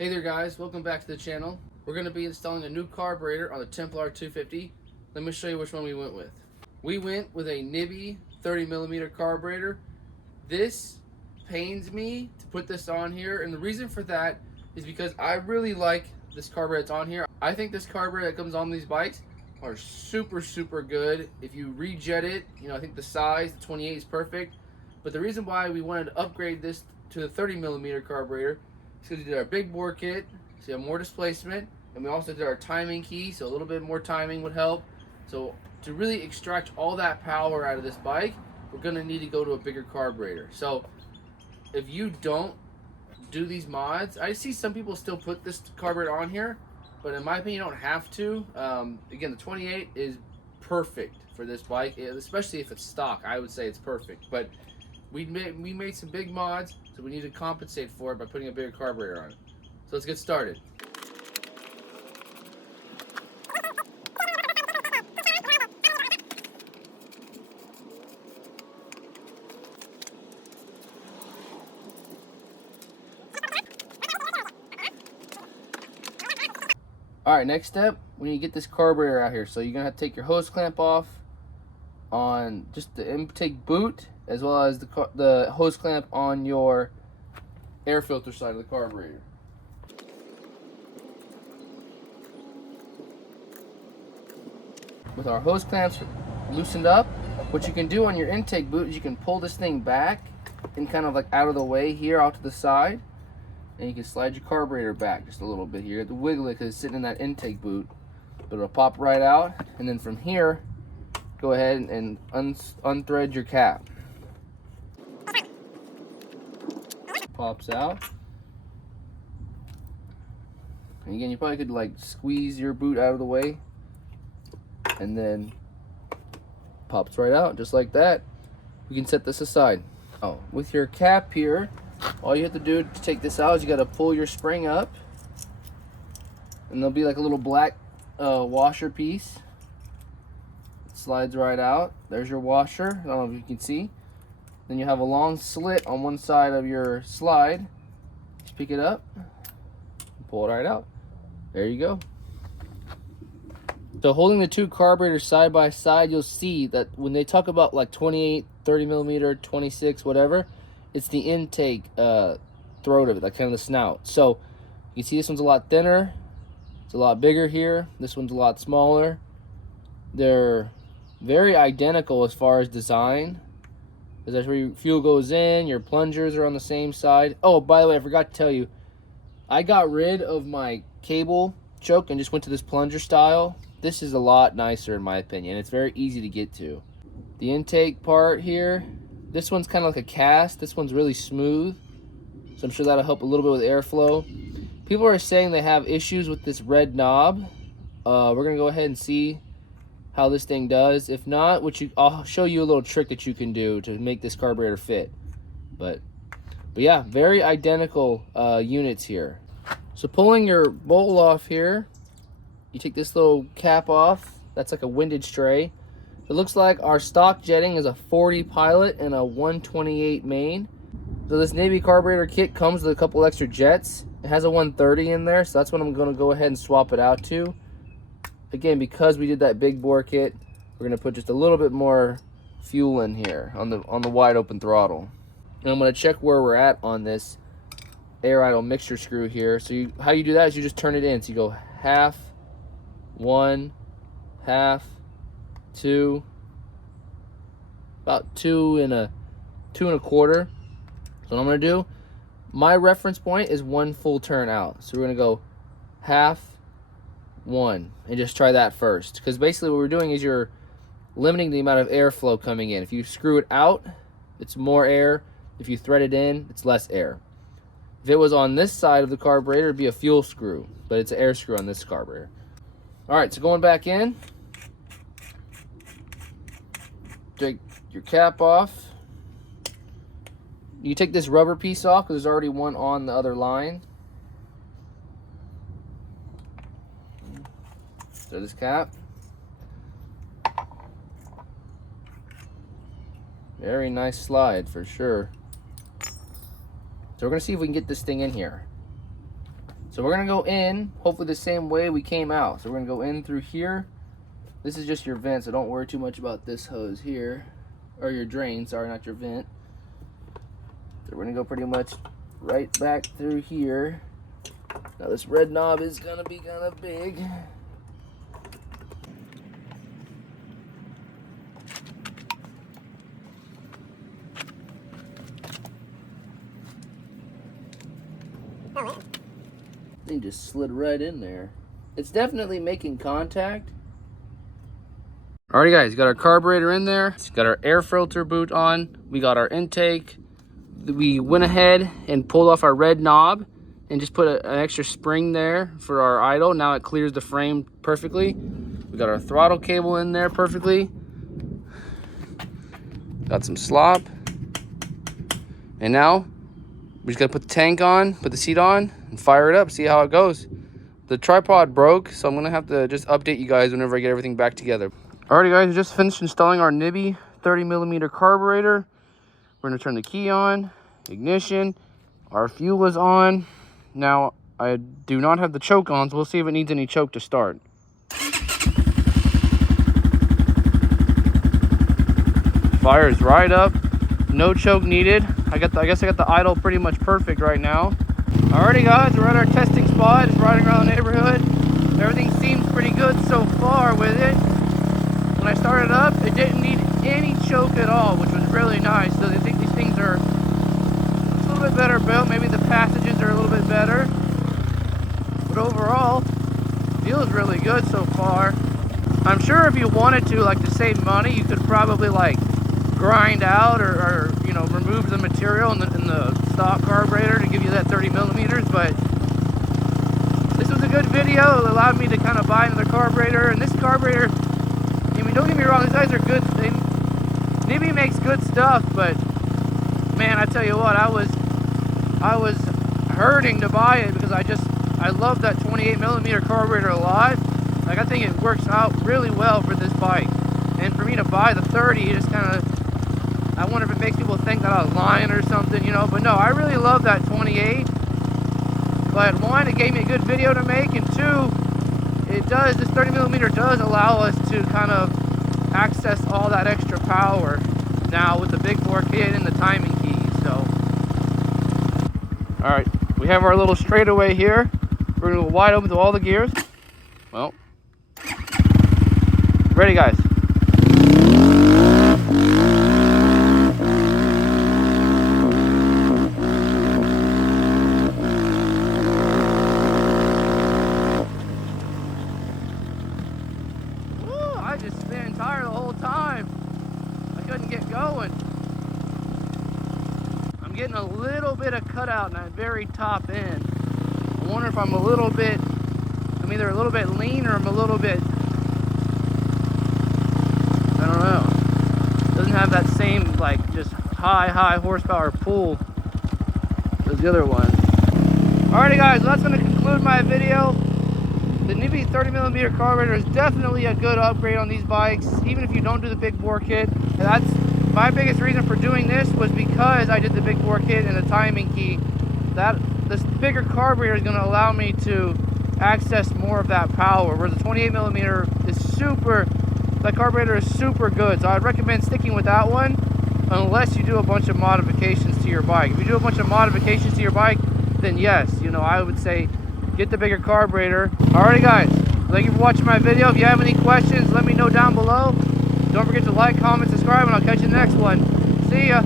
Hey there guys, welcome back to the channel. We're going to be installing a new carburetor on the Templar 250. Let me show you which one we went with. We went with a Nibbi 30mm carburetor. This pains me to put this on here, and the reason for that is because I really like this carburetor that's on here. I think this carburetor that comes on these bikes are super good. If you rejet it, I think the size, the 28 is perfect. But the reason why we wanted to upgrade this to the 30mm carburetor is because we did our big bore kit, so you have more displacement, and we also did our timing key, so a little bit more timing would help. So to really extract all that power out of this bike, we're going to need to go to a bigger carburetor. So if you don't do these mods, I see some people still put this carburetor on here, but in my opinion you don't have to. Again, the 28 is perfect for this bike, especially if it's stock. I would say it's perfect, but we made some big mods, so we need to compensate for it by putting a bigger carburetor on it. So let's get started. Alright, next step, we need to get this carburetor out here. So you're going to have to take your hose clamp off on just the intake boot, as well as the hose clamp on your air filter side of the carburetor. With our hose clamps loosened up, what you can do on your intake boot is you can pull this thing back and kind of like out of the way here, out to the side, and you can slide your carburetor back just a little bit here. You have to wiggle it because it's sitting in that intake boot, but it'll pop right out. And then from here, go ahead and unthread your cap. Pops out. And again, you probably could like squeeze your boot out of the way, and then pops right out just like that. We can set this aside. Oh, with your cap here, all you have to do to take this out is you got to pull your spring up, and there'll be like a little black washer piece. It slides right out. There's your washer. I don't know if you can see. Then you have a long slit on one side of your slide. Just pick it up, pull it right out. There you go. So holding the two carburetors side by side, you'll see that when they talk about like 28, 30mm, 26, whatever, it's the intake throat of it, like kind of the snout. So you can see this one's a lot thinner. It's a lot bigger here. This one's a lot smaller. They're very identical as far as design. That's where your fuel goes in. Your plungers are on the same side. Oh, by the way, I forgot to tell you, I got rid of my cable choke and just went to this plunger style. This is a lot nicer in my opinion. It's very easy to get to. The intake part here, this one's kind of like a cast. This one's really smooth, so I'm sure that'll help a little bit with airflow. People are saying they have issues with this red knob. We're gonna go ahead and see how this thing does. If not, I'll show you a little trick that you can do to make this carburetor fit. But yeah, very identical units here. So pulling your bowl off here, you take this little cap off. That's like a windage tray. It looks like our stock jetting is a 40 pilot and a 128 main. So this Nibbi carburetor kit comes with a couple extra jets. It has a 130 in there, so that's what I'm going to go ahead and swap it out to. Again, because we did that big bore kit, we're going to put just a little bit more fuel in here on the wide open throttle. And I'm going to check where we're at on this air idle mixture screw here. So how you do that is you just turn it in. So you go half, 1, half, 2, about 2 and a quarter. So what I'm going to do, my reference point is 1 full turn out. So we're going to go half, 1, and just try that first, because basically what we're doing is you're limiting the amount of airflow coming in. If you screw it out, it's more air. If you thread it in, it's less air. If it was on this side of the carburetor, it'd be a fuel screw, but it's an air screw on this carburetor. Alright, so going back in, take your cap off. You take this rubber piece off because there's already one on the other line. So this cap. Very nice slide for sure. So we're gonna see if we can get this thing in here. So we're gonna go in, hopefully the same way we came out. So we're gonna go in through here. This is just your vent, so don't worry too much about this hose here. Or your drain, sorry, not your vent. So we're gonna go pretty much right back through here. Now this red knob is gonna be kind of big. Thing just slid right in there. It's definitely making contact. Alrighty guys, got our carburetor in there. Got our air filter boot on. We got our intake. We went ahead and pulled off our red knob and just put an extra spring there for our idle. Now it clears the frame perfectly. We got our throttle cable in there perfectly. Got some slop. And now we just gotta put the tank on, put the seat on, and fire it up, see how it goes. The tripod broke, so I'm gonna have to just update you guys whenever I get everything back together. Alrighty guys, we just finished installing our Nibbi 30mm carburetor. We're gonna turn the key on, ignition, our fuel is on. Now, I do not have the choke on, so we'll see if it needs any choke to start. Fires right up, no choke needed. I guess I got the idle pretty much perfect right now. Alrighty guys, we're at our testing spot, just riding around the neighborhood. Everything seems pretty good so far with it. When I started up, it didn't need any choke at all, which was really nice. So I think these things are a little bit better built. Maybe the passages are a little bit better. But overall, it feels really good so far. I'm sure if you wanted to, like, to save money, you could probably like grind out or you know, remove the material in the stock carburetor to give you that 30mm, but this was a good video. It allowed me to kind of buy another carburetor, and this carburetor, I mean, don't get me wrong, these guys are good. Nibbi makes good stuff, but man, I tell you what, I was hurting to buy it because I love that 28mm carburetor a lot. Like, I think it works out really well for this bike, and for me to buy the 30, it just kind of, I wonder if it makes people think that I was lying or something, you know. But no, I really love that 28. But one, it gave me a good video to make, and two, this 30mm does allow us to kind of access all that extra power now with the big bore kit and the timing keys. So, all right, we have our little straightaway here. We're gonna go wide open to all the gears. Well, ready guys. I just spinning tire the whole time. I couldn't get going. I'm getting a little bit of cutout in that very top end. I wonder if I'm either a little bit lean or I'm a little bit, I don't know. Doesn't have that same like just high horsepower pull as the other one. Alrighty guys, well, that's going to conclude my video. The Nibbi 30mm carburetor is definitely a good upgrade on these bikes, even if you don't do the big bore kit. And that's my biggest reason for doing this, was because I did the big bore kit and the timing key. This bigger carburetor is going to allow me to access more of that power, whereas the 28mm is that carburetor is super good. So I'd recommend sticking with that one unless you do a bunch of modifications to your bike. If you do a bunch of modifications to your bike, then yes, you know, I would say get the bigger carburetor. Alrighty guys, thank you for watching my video. If you have any questions, let me know down below. Don't forget to like, comment, subscribe, and I'll catch you in the next one. See ya.